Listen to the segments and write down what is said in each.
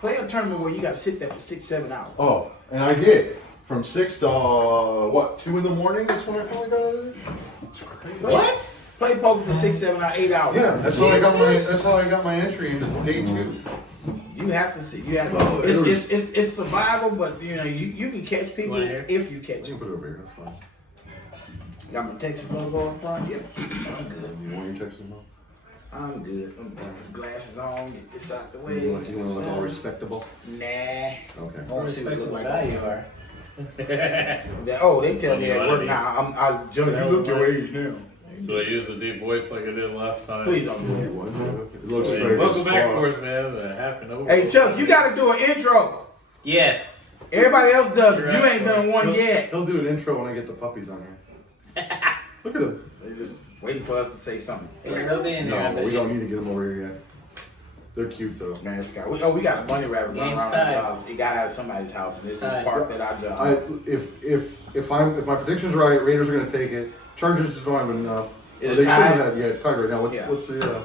Play a tournament where you got to sit there for 6-7 hours. Oh, and I did. From 6 to, 2 in the morning? That's when I finally got it. It's crazy. What? Play poker for 6-7 hours, 8 hours. Yeah, that's how I got my entry into day 2. You have to see. You have to. It's survival, but you know you can catch people if you catch You them. put it over here, that's fine. Got my Texas logo in front. Yep. I'm good. You want your Texas milk? I'm good. I'm done. Glasses on. Get this out the way. You want to look all respectable? Nah. Okay. I want to see what it look like. You are. They tell me at work now. You look your age now. So I use a deep voice like I did last time. Please don't do It looks Hey, very welcome back, far. boys, man. Half an over. Hey Chuck, you got to do an intro. Yes. Everybody else does it. You ain't done one yet. He'll do an intro when I get the puppies on here. Look at him. They just waiting for us to say something. They'll be in there. No, we don't need to get them over here yet. They're cute though. Man, Scott. We got a bunny rabbit running Game's around tied. the house. He got out of somebody's house, and this is the Tied. part that I done. If my prediction's right, Raiders are gonna take it. Chargers just don't have enough. Is it They should tied? have. Yeah, it's tied right now. Yeah. What's the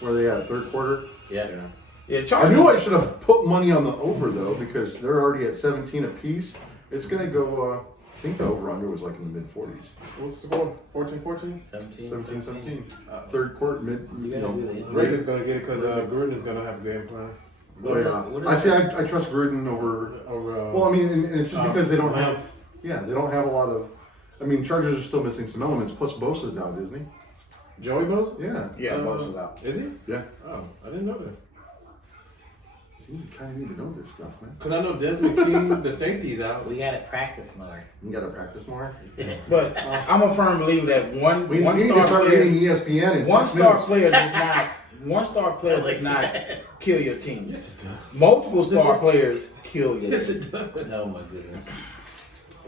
where are they at? Third quarter. Yeah. Yeah, I Chargers. knew I should have put money on the over though because they're already at 17 apiece. It's gonna go. I think the over under was like in the mid 40s. What's the score? 14-14? 17. Third quarter mid. You gotta do the Raiders gonna get it because Gruden's gonna have a game plan. Oh yeah. I trust Gruden over. Over. Well, I mean, and it's just because they don't Lamb. have. Yeah, they don't have a lot of. I mean, Chargers are still missing some elements. Plus, Bosa's out, isn't he? Joey Bosa? Yeah. Yeah, Bosa's out. Is he? Yeah. Oh, I didn't know that. See, you kind of need to know this stuff, man. Because I know Desmond King, the safety's out. We got to practice more. You got to practice more. But I'm a firm believer that one We need to star start player, reading ESPN and one Fox star News. player does not kill your team. Yes, it does. Multiple star players kill your Yes, team. it does. No, my goodness.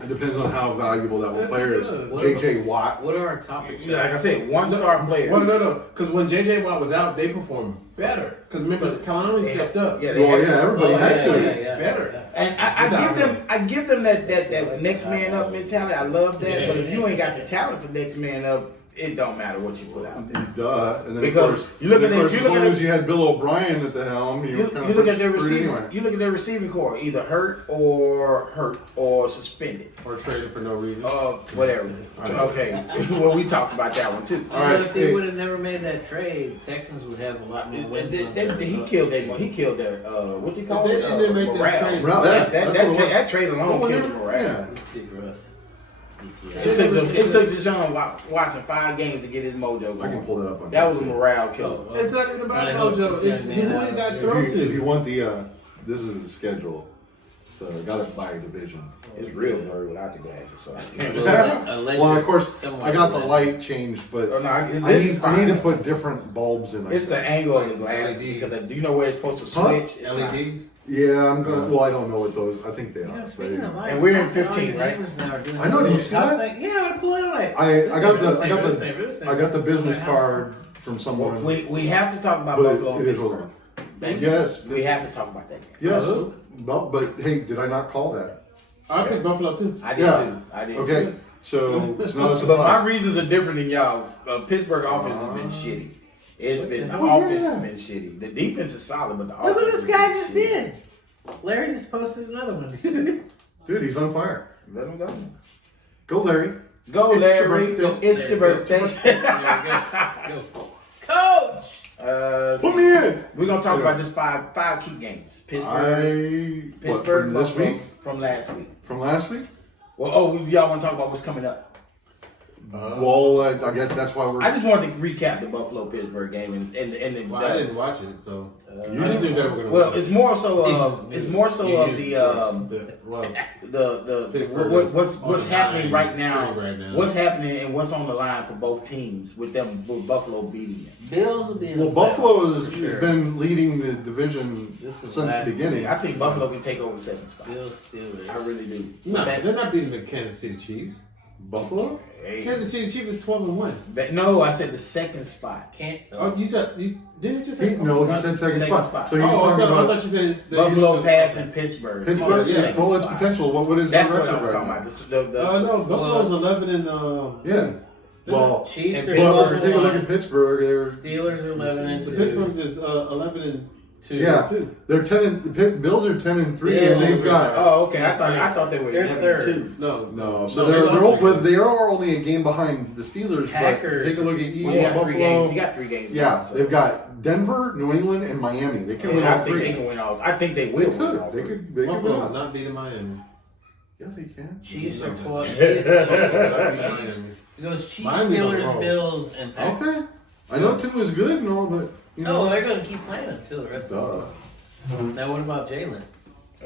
It depends on how valuable that one Yes, player it is. does. JJ Watt. What are our topics? Like I said, one star player. Well, no. Because when J.J. Watt was out, they performed better. Because remember, Kalani stepped up. Yeah, Well, they yeah, had to. everybody had to. Better. And I give them that next man up mentality. I love that. But if you ain't got the talent for next man up, it don't matter what you put out there. Duh. And then Because of course, you look at of course, it- you as look long at as you had Bill O'Brien at the helm, you You, were kind you of look at their screwed receiving. anyway. You look at their receiving core, either hurt or suspended. Or traded for no reason. Whatever. Okay. Well, we talked about that one too. All right, If they hey. would have never made that trade, Texans would have a lot more wins. He killed that. He killed their. What you call They it? didn't make that morale. trade. Morale, That that's what it was. that trade alone Well, killed the yeah. morale. Good for us. It took Deshaun Watson 5 games to get his mojo I can going. pull that up on That was a morale killer. It's not even about I hope Mojo. this It's young who man he got has- thrown If you to. want the, this is the schedule. So I got it by division. It's real blurry without the glasses. So Well, of course, I got the light changed, but Oh, no, I this is need to fine. put different bulbs in. It's the angle of the glasses LEDs. because do you know where it's supposed to Huh? switch? It's not. LEDs. Yeah, I'm gonna. Well, I don't know what those. I think they are. Speaking of lights, And we're in that's how 15, your right? neighbors now are doing I know, it. did you see I was that? like, yeah, I pulled out like. I got the business House. card from someone. We have to talk about But Buffalo and it is Pittsburgh. Thank you. Yes. We have to talk about that. Yes, Uh-huh. but hey, did I not call that? I picked Buffalo too. I did Yeah. too. I did Okay, too. so it's not a But my surprise. reasons are different than y'all. Pittsburgh offense has been shitty. It's been the Oh, offense yeah. has been shitty. The defense is solid, but the Look offense. what this has been guy just shitty. did. Larry just posted another one. Dude, he's on fire. Let him go. Go, Larry. Go, It's your Larry. birthday. It's your birthday. Go. Coach! Put me in. We're gonna talk about just five key games. Pittsburgh, What, Pittsburgh, from this Buffalo, week? from last week. From last week? Well, y'all want to talk about what's coming up? Well, I guess that's why we're. I just wanted to recap the Buffalo Pittsburgh game and the. Well, I didn't watch it, so You I just knew they were going to Well, win. it's more so of the what's on happening the right now, string right now. what's happening and what's on the line for both teams with Buffalo beating them. Bills will be in Well, the Buffalo playoffs, has for sure. been leading the division This is since the last beginning. I think Buffalo can take over the second spot. Bills, Steelers. I really do. No, they're not beating the Kansas City Chiefs. Buffalo? Hey, Kansas City Chiefs is 12-1. but no, I said the second spot. Can't. Oh, you said you didn't you say? No, he said second Second spot. spot. So you're Oh, talking so I about thought you said that Buffalo you passing Pittsburgh. Pittsburgh? yeah. Second Well, its spot. potential. What is That's the what I record was right talking now? about. No, Buffalo's 11 and Yeah. Well, Chiefs And are well, if 12 you take a look at and Pittsburgh, they're 1. Steelers are 11 and the 2. Pittsburgh's is 11 and Yeah, Two. they're 10 and the Bills are 10-3, Yeah. and they've got Oh, okay. I thought they were They're 11-2. No, no. So they lost three they are only a game behind the Steelers. Packers. But take a look at Eagles, Well, you got 3 Buffalo. games. You got 3 games. Yeah, they've got Denver, New England, and Miami. They can win I all think they 3. can win all. I think they They will win all. could. They 3. could. They could win Buffalo's all. not beating Miami. Yeah, they can. Chiefs are 12. Buffalo's not beating Miami. It goes Chiefs, Miami's on the Steelers, roll. Bills, and Packers. Okay. I know Tim was good and all, but you No, know. they're going to keep playing until the rest Duh. of the season. Now, what about Jalen?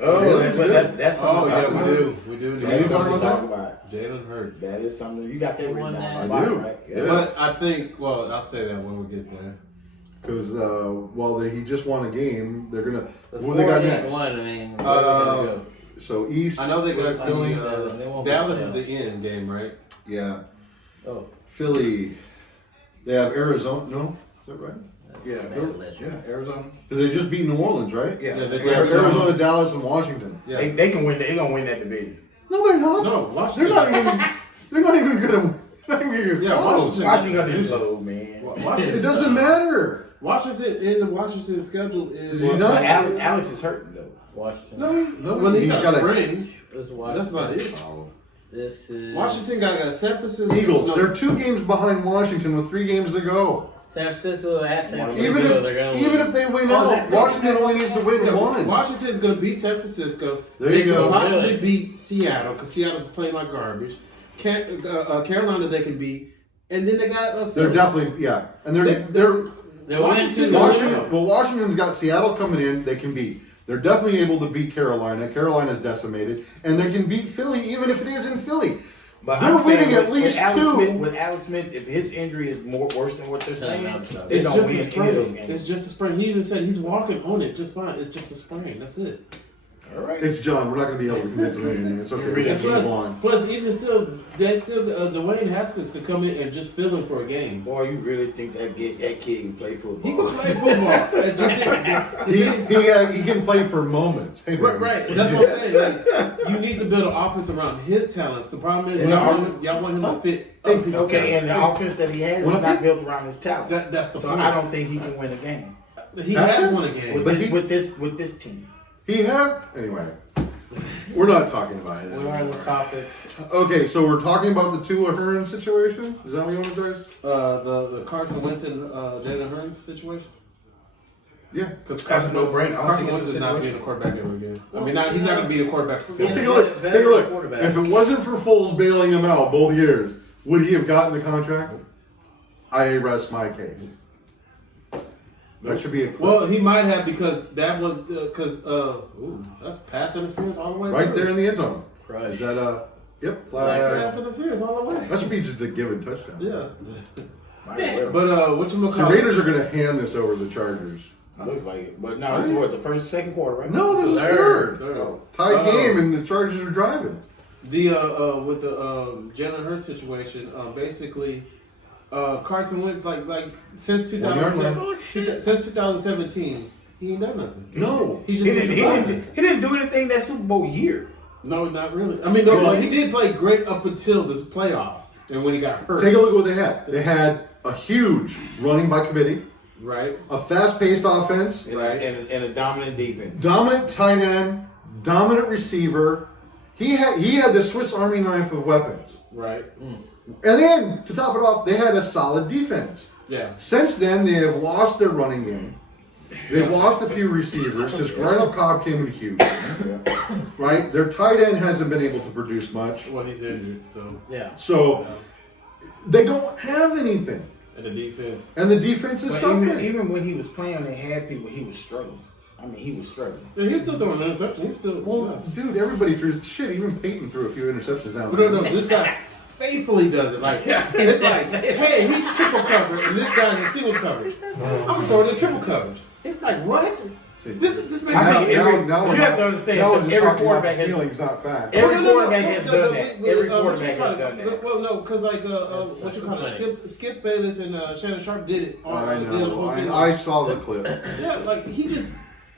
Oh, Jalen's good. that's Oh, something. yeah, to we talk do. about. We do. Did That's you talk something to about talk about. Jalen Hurts. That is something. You got that Who written won down. that? on the I bottom, do. right? Yeah. But I think, well, I'll say that when we get there. Because he just won a game, they're gonna. The Who they got 4-8 next? one, I mean, where are they gonna go? So East. I know they got Philly. They won't be Dallas is down. the end game, right? Yeah. Oh, Philly. They have Arizona. No, is that right? that's Yeah, bad Philly. legend. Yeah, Arizona. Because they just beat New Orleans, right? Yeah, Yeah, they They have got Arizona, Dallas, and Washington. Yeah. They can win. They're gonna win that division. No, they're not. No, They're Washington. not even. They're not even gonna. Not even gonna Yeah, close. Washington. Washington gonna implode, man. Washington. It doesn't matter. Washington in the Washington schedule is. He's not- But Alex is hurting though. Washington. No, when he He's got got a- spring. This is That's about Washington. it. Oh. This is Washington got San Francisco. Eagles. No, They're 2 games behind Washington with 3 games to go. San Francisco at San Francisco. Even they're gonna if win. they win Oh, out, that's- Washington only needs to win no, 1. Washington's going to beat San Francisco. There they you go. can possibly Really? beat Seattle because Seattle's playing like garbage. Carolina they can beat, and then they got. They're Philly. definitely and they're They're winning two. Washington- Washington's got Seattle coming in. They can beat. They're definitely able to beat Carolina. Carolina's decimated, and they can beat Philly even if it is in Philly. But They're I'm saying winning at least Alex 2. Smith, with Alex Smith, if his injury is worse than what they're saying, no, they It's don't just win a any of those sprain. games. It's just a sprain. He even said he's walking on it just fine. It's just a sprain. That's it. All right. It's John. We're not going to be able to convince him of anything. It's okay. We Really? can And move on. plus, even still, Dwayne Haskins could come in and just fill in for a game. Boy, you really think that kid can play football? He can play football. He can play for moments. Hey, Right, man. right. That's what I'm saying. Like, you need to build an offense around his talents. The problem is y'all want him to fit other people's Okay, and the talents. offense that he has is What? not built around his talent. That's the So point. I don't think he can win a game He Haskins? has won a game. with this team. He had anyway. We're not talking about it. We are on the topic. Okay, so we're talking about the Tua Hearn situation. Is that what you want to address? The Carson Wentz and Jalen Hurts situation. Yeah. Because That's a no-brainer. I don't Carson think Wentz it's is a not situation. being a quarterback ever again. I mean, he's not going to be a quarterback for Yeah. Take a 50. look. Take a Veteran look. quarterback. If it wasn't for Foles bailing him out both years, would he have gotten the contract? I rest my case. That should be a clip. Well, he might have because that one that's pass interference all the way Right through. there in the end zone. Crush. Is that yep, Like flag. Pass interference all the way. That should be just a given touchdown. Yeah. Might as well. But what you The Raiders are going to hand this over to the Chargers. Looks like it. But no, this is what, the second quarter, right? No, this is third. Third. Tie game, and the Chargers are driving. The with the Jalen Hurts situation, basically, Carson Wentz like since 2017, he ain't done nothing. No. He He just been didn't, he, surviving. didn't, he didn't do anything that Super Bowl year. No, not really. I mean, no, Well, he did play great up until the playoffs, and when he got hurt, Take a look at what they had. They had a huge running by committee, right? a fast-paced offense, Right. And a dominant defense. dominant tight end, dominant receiver. He had the Swiss Army knife of weapons. Right. And then, to top it off, they had a solid defense. Yeah. Since then, they have lost their running game. They've lost a few receivers because Randall Cobb came in huge. Right? Their tight end hasn't been able to produce much. Well, he's injured, so Yeah. So, they don't have anything. and the defense. And the defense is But suffering. even when he was playing, they had people, he was struggling. I mean, he was struggling. Yeah, he was still throwing interceptions. He was still. Well, dude, everybody threw shit. Even Peyton threw a few interceptions down. But no, this guy faithfully does it. Like it's like, hey, he's triple coverage, and this guy's in single coverage. I'm gonna throw it in triple coverage. It's like what? This makes I Now- think sense. every- now we're you have not- to understand, now so we're just every talking about quarterback has- feelings, not facts. Every Well, no, quarterback has done that. Every what quarterback you has call done it? that. Well, no, because like what you call it? Skip Bayless and Shannon Sharp did it. I did the whole thing. know. I saw the clip. Yeah, like he just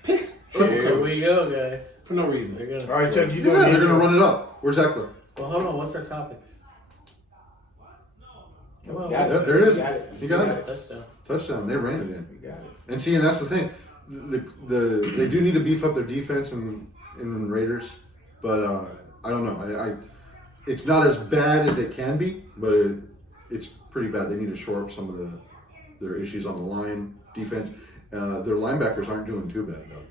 picks triple Here coverage we go, guys. for no reason. They're gonna. All right, Chuck, you Yeah, doing they're gonna run it up. Where's that clip? Well, hold on. What's our topics? Come on. Got Yeah, there it is. You got it. You got it. Touchdown. Touchdown. They ran it in. You got it. And see, and that's the thing. they do need to beef up their defense in Raiders, but I don't know. It's not as bad as it can be, but it's pretty bad. They need to shore up some of their issues on the line defense. Their linebackers aren't doing too bad though.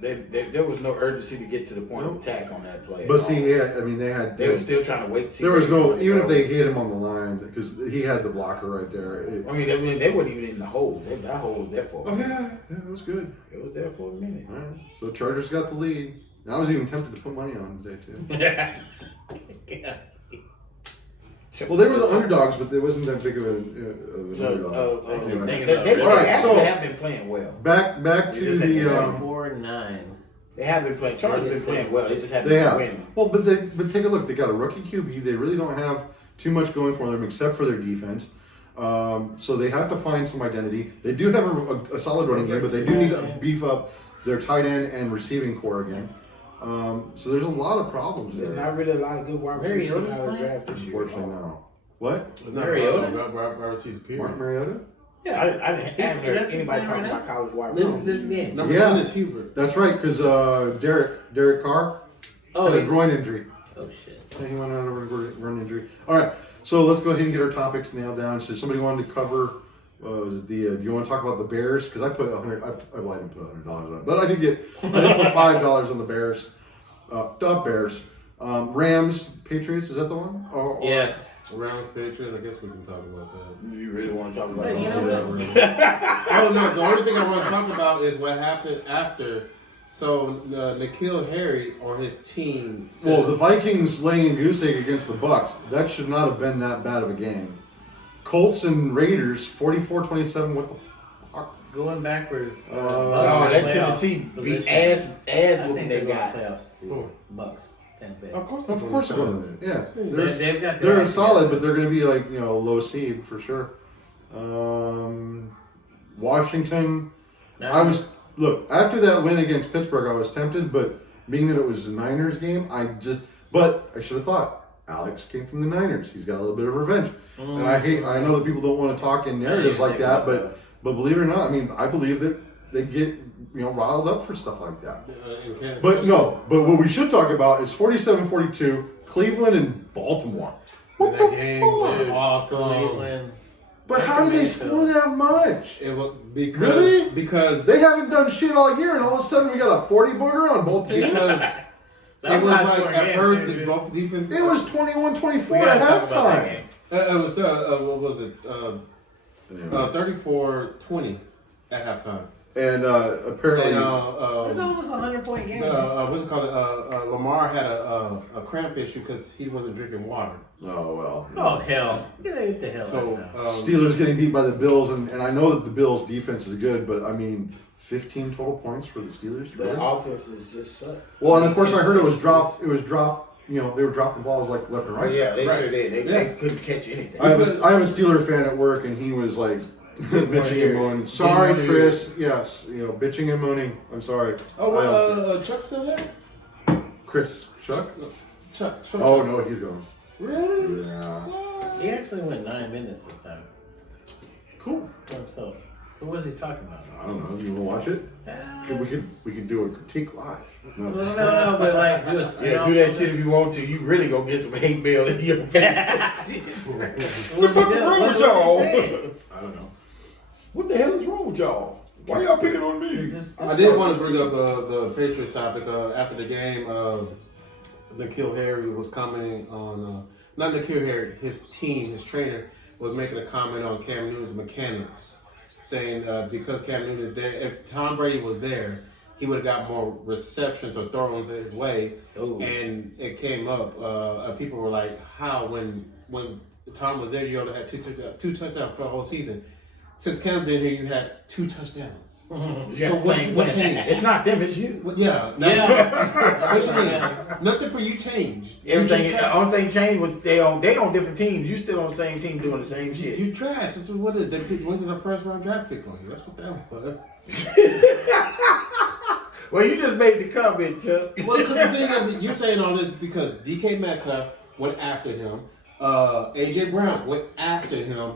There was no urgency to get to the point of attack on that play. But see, yeah, I mean, they were still trying to wait. To see there was no, even if they hit him on the line, because he had the blocker right there. I mean, they weren't even in the hole. That hole was there for. Oh yeah, it was good. It was there for a minute. All right. So Chargers got the lead. I was even tempted to put money on them today too. Yeah. Well, they were the underdogs, but it wasn't that big of an underdog. Anyway. They have been playing well. Back to the 4-9. They have been playing. Chargers been playing well. They just haven't they been have. winning. Well, but take a look. They got a rookie QB. They really don't have too much going for them except for their defense. So they have to find some identity. They do have a solid running game, but they do need to beef up their tight end and receiving core again. So there's a lot of problems there. There's not really a lot of good wide receivers coming out of the draft this year. Unfortunately, no. What? Mariota? Mark Mariota? Yeah, I haven't heard anybody talking about college wide receivers. This game. Number 10 is Hubert. That's right, because Derek Carr had a groin injury. Oh shit. Yeah, he went out over a groin injury. All right, so let's go ahead and get our topics nailed down. So somebody wanted to cover. Was it do you want to talk about the Bears? Because I put $100. I didn't put $100 on it, but I did put $5 on the Bears. The Bears, Rams, Patriots. Is that the one? Yes. Rams, Patriots. I guess we can talk about that. You really want to talk about that? Oh no, the only thing I want to talk about is what happened after. So N'Keal Harry or his team. Well, the Vikings laying a goose egg against the Bucks. That should not have been that bad of a game. Colts and Raiders, 44-27. What the fuck? Going backwards. that Tennessee beat ass whooping they got. Bucks. Of course they're going to. Yeah, They're they're solid, but they're going to be like low seed for sure. Washington. After that win against Pittsburgh, I was tempted, but being that it was a Niners game, I should have thought. Alex came from the Niners. He's got a little bit of revenge, and I know that people don't want to talk in narratives like that, but believe it or not, I mean, I believe that they get riled up for stuff like that. But what we should talk about is 47-42, Cleveland and Baltimore. What that the game fuck? was awesome. But how did they score that much? It was Really? because they haven't done shit all year, and all of a sudden we got a 40 booger on both teams. because it was like at first both defenses. It was 21-24 at halftime. It was what was it? 34-20 at halftime. And apparently, It's almost a 100-point game. What's it called? Lamar had a cramp issue because he wasn't drinking water. oh well. Oh hell! Get the hell So out of town. Steelers getting beat by the Bills, and I know that the Bills' defense is good, but I mean, 15 total points for the Steelers. The offense is just suck. Well, and of course I heard it was drop. They were dropping balls like left and Oh right. yeah, they sure did. They couldn't catch anything. I have a Steeler fan at work, and he was like bitching and moaning. Sorry, Chris. Yes, bitching and moaning. I'm sorry. Chuck's still there? Chris, Chuck? Chuck. Oh no, he's gone. Really? Yeah. He actually went 9 minutes this time Cool. for himself. Who was he talking about? I don't know. You want to watch it? We could do a critique live. No, but like, do that shit if you want to. You really gonna get some hate mail in your face. What the fuck is wrong with y'all? I don't know. What the hell is wrong with y'all? Why y'all picking on me? I did want to bring up the Patriots topic. After the game, N'Keal Harry was commenting on, not N'Keal Harry, his team, his trainer, was making a comment on Cam Newton's mechanics, saying because Cam Newton is there, if Tom Brady was there, he would have got more receptions or throws his way. Ooh. And it came up, people were like, how, when Tom was there, you only had two touchdowns for the whole season. Since Cam's been here, you had 2 touchdowns. Mm-hmm. So what changed? It's not them, it's you. Well, yeah. What changed? Nothing for you changed. Everything. The only thing changed was they on different teams. You still on the same team doing the same shit. You trash. That's what it is. They picked, wasn't a first round draft pick on you. That's what that was. Well, you just made the comment, Chuck. Well, because the thing is, you're saying all this because DK Metcalf went after him. AJ Brown went after him.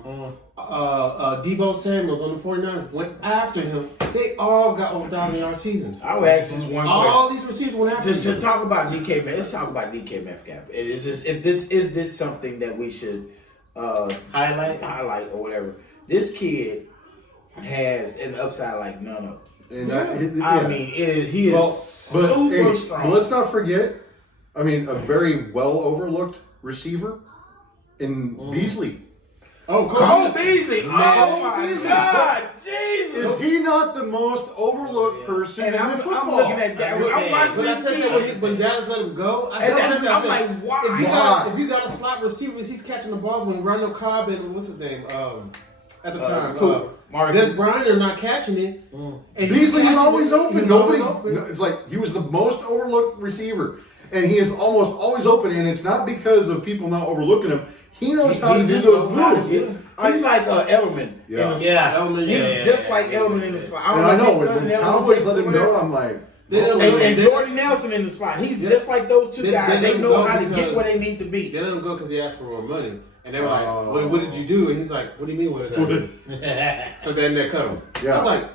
Debo Samuels on the 49ers went after him. They all got over 1,000-yard seasons. I would ask this one All question. these receivers went after him. To talk about DK Metcalf, let's talk about DK Metcalf. Is this something that we should highlight or whatever? This kid has an upside like none of. I mean, he is super strong. But let's not forget, I mean, a very well overlooked receiver in Beasley. Oh, Cole Beasley! Man. Oh my God! Jesus! Is he not the most overlooked person And in I'm football? looking at that. I'm watching But I this said kid. that when Dallas let him go. I And said I'm that. like, why? If you got a slot receiver, he's catching the balls when Randall Cobb and what's his name at the time, Des Bryant are not catching it. And Beasley was always open. He's always open. It's like he was the most overlooked receiver, and he is almost always open. And it's not because of people not overlooking him. He knows how to do those moves. He's like Edelman. He's just like Edelman in the slot. And I know when Cowboys let him go, I'm like, and Jordy Nelson in the slot. He's just like those two guys. They know how to get where they need to be. They let him go because he asked for more money. And they were like, what did you do? And he's like, what do you mean, what did I do? So then they cut him. Yeah. I was like,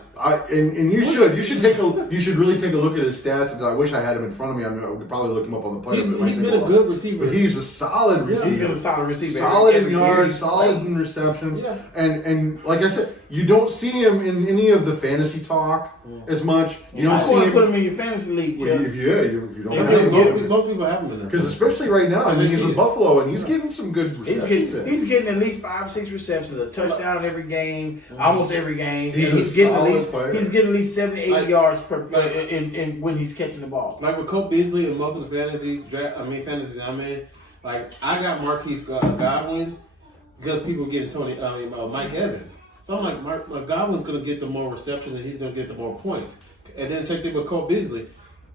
and you should really take a look at his stats. And I wish I had him in front of me. I mean, I would probably look him up on the player. he's been a good receiver. But he's a solid receiver. He's been a solid receiver. Solid in yards, solid in receptions. Yeah. And like I said, you don't see him in any of the fantasy talk as much. You don't I see want to him. put him in your fantasy league, Well, Chip. if you don't have him, Most people have him in there. because especially right now, I mean, he's see in it. Buffalo and he's getting some good receptions. He's getting at least 5-6 receptions, a touchdown every game, almost every game. He's He's a getting solid player. He's getting at least 70-80 yards per in when he's catching the ball. Like with Cole Beasley and most of the fantasies I'm in, like I got Marquise Godwin because people were getting Mike Evans. So I'm like, Godwin's going to get the more receptions and he's going to get the more points. And then same thing with Cole Beasley.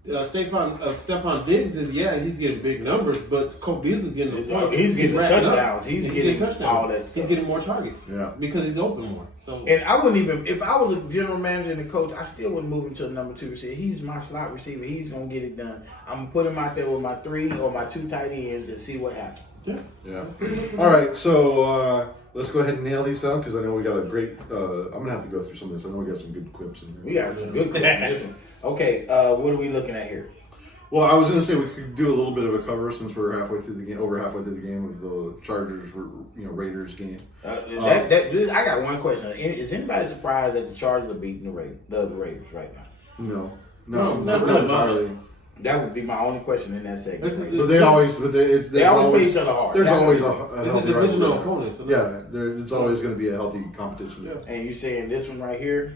Stephon Diggs he's getting big numbers, but Cole Beasley's getting the points. He's getting wrapping up. touchdowns. He's getting touchdowns. all that stuff. He's getting more targets. Yeah. Because he's open more. So And I wouldn't even, if I was a general manager and a coach, I still wouldn't move him to the number 2 receiver. He's my slot receiver. He's going to get it done. I'm going to put him out there with my 3 or my 2 tight ends and see what happens. Yeah. All right, so let's go ahead and nail these down because I know we got a great. I'm gonna have to go through some of this. I know we got some good quips in here. We got some good questions. Okay, what are we looking at here? Well, I was gonna say we could do a little bit of a cover since we're halfway through the game, over halfway through the game of the Chargers, Raiders game. I got one question. Is anybody surprised that the Chargers are beating the Raiders right now? No, not not really. entirely. That would be my only question in that segment. But they always play each other hard. There's always a it's a healthy divisional rivalry. opponent. So It's always going to be a healthy competition. Yeah. And you saying this one right here?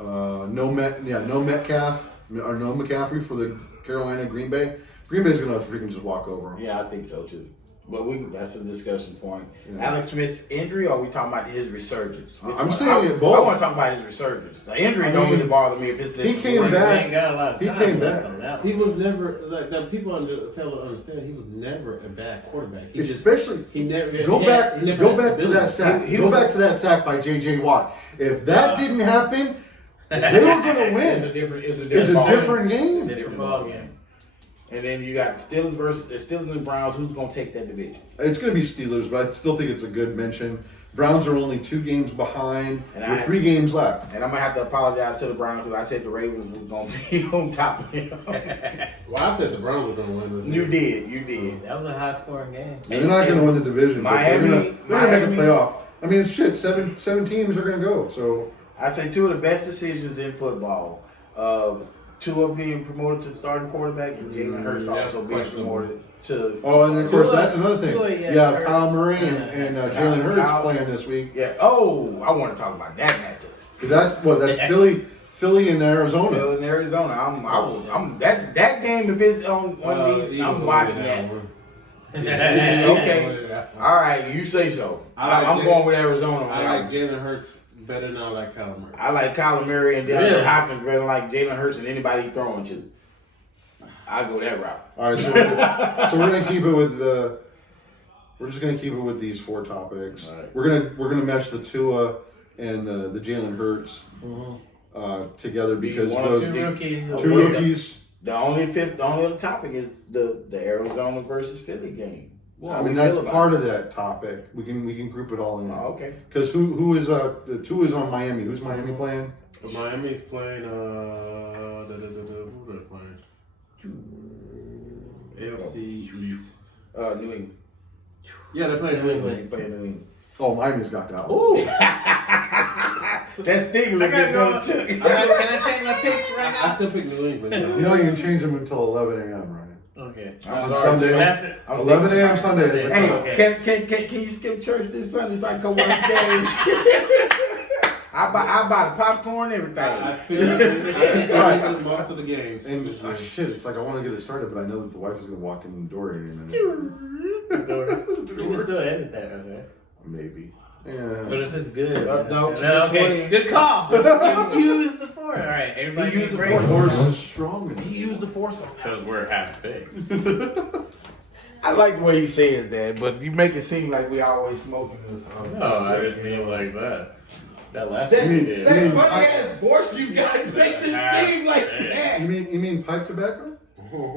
No Metcalf or no McCaffrey for the Carolina Green Bay. Green Bay's going to freaking just walk over them. Yeah, I think so too. But that's a discussion point. Yeah. Alex Smith's injury, or are we talking about his resurgence? I'm saying it both. I want to talk about his resurgence. The injury don't really bother me if it's this. He came back. ain't got a lot of He time came left back. on that. He was never like that. People fail to understand. He was never a bad quarterback. Especially he never go back had to that stability. sack. Go back to that sack by J.J. Watt. If that didn't happen, they were going to win. It's a different game. It's a different ball game. And then you got the Steelers and the Browns. Who's going to take that division? It's going to be Steelers, but I still think it's a good mention. Browns are only 2 games behind with 3 games left. And I'm going to have to apologize to the Browns because I said the Ravens was going to be on top of them. Well, I said the Browns were going to win this. You did. That was a high scoring game. They're not going to win the division, but they're going to make a playoff. I mean, it's shit. 7 teams are going to go. So I say 2 of the best decisions in football. 2 of being promoted to starting quarterback and Jalen Hurts also being promoted to. Oh, and of course, that's another thing. Tua, You yeah, have Kyle Murray Hurts. and Jalen Hurts playing this week. Yeah. Oh, I want to talk about that matchup. Because that's Philly and Arizona. Philly in Arizona. I'm that game. If it's on these, I'm watching that. Okay. All right, you say so. I'm going with Arizona. I like Jalen Hurts better than I like Kyler Murray. I like Kyler Murray and DeAndre Hopkins better than like Jalen Hurts and anybody he's throwing to. I go that route. All right, so we're gonna keep it with we're just gonna keep it with these 4 topics. All right. We're gonna mesh the Tua and the Jalen Hurts together because one or those 2 rookies. 2 rookies. The only other topic is the Arizona versus Philly game. I mean, that's part of that topic. We can group it all in. Oh, okay. Because who is the 2 is on Miami? Who's Miami playing? Miami's playing. Who are they playing? AFC East. New England. Yeah, they're playing New England. They play New England. Oh, Miami's got that. Ooh. That sting look good though too. Can I change my picks right now? I still pick New England. You know you can change them until 11 a.m. Ryan. Okay. On sorry. Sunday. 11 a.m. Sunday. Hey, Okay. can you skip church this Sunday so I can go watch games? I buy the popcorn and everything. I picked most of the games. And shit, it's like I want to get it started, but I know that the wife is going to walk in the door any minute. You can still edit that, okay? Maybe. But Yeah. if it's good, no, okay. Good call. You used the force. All right, everybody You used the break. force. Horse is strong. He used the force. Because we're half baked. I like the way he says that, but you make it seem like we always smoking this. No, I didn't mean like that. That last That, one you did. that funny ass voice you got makes it seem like that. You mean pipe tobacco?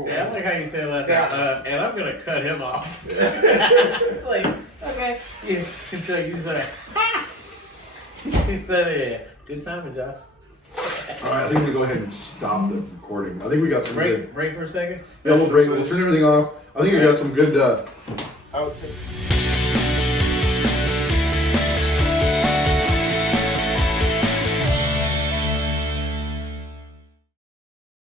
Yeah, I like how you said last time. And I'm gonna cut him off. It's like, okay, yeah, control. You said, he said, yeah. Good timing, Josh. All right, I think we go ahead and stop the recording. I think we got some good. Break for a second. Yeah, we'll break. We'll turn everything off. I think I got some good outtakes.